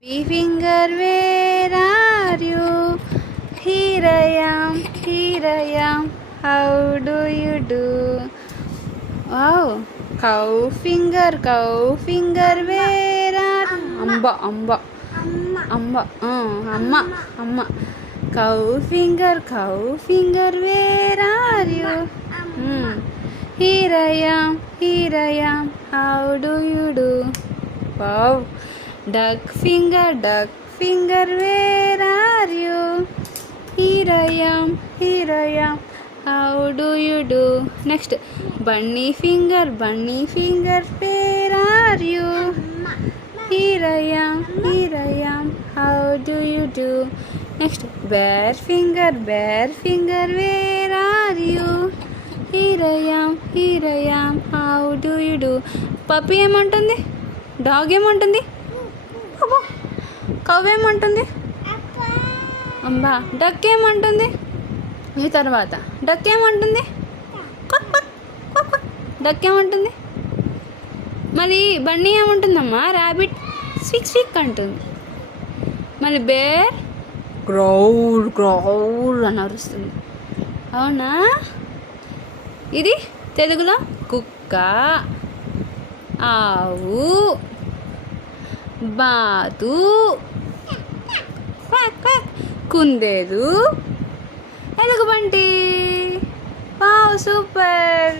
Finger, where are you? Here I am. How do you do? Wow. Cow finger, where are you? Amba. Amma. Cow finger, where are you? Here I am. How do you do? Wow. Duck finger, where are you? Here I am. How do you do? Next, bunny finger, where are you? Here I am. How do you do? Next, bear finger, where are you? Here I am. How do you do? Puppy ఏమంటుంది? Dog ఏమంటుంది? అబ్బా, కవ్వ ఏమంటుంది? అంబా. Duck ఏమంటుంది? ఈ తర్వాత duck ఏమంటుంది? Duck ఏమంటుంది? మళ్ళీ బన్నీ ఏమంటుందమ్మా? ర్యాబిట్ స్విక్ అంటుంది. మళ్ళీ బేర్ గ్రౌల్ అని అరుస్తుంది. అవునా? ఇది తెలుగులో కుక్క, ఆవు, బాతు, కుందేలు, ఎలుగుబంటి. Wow, super.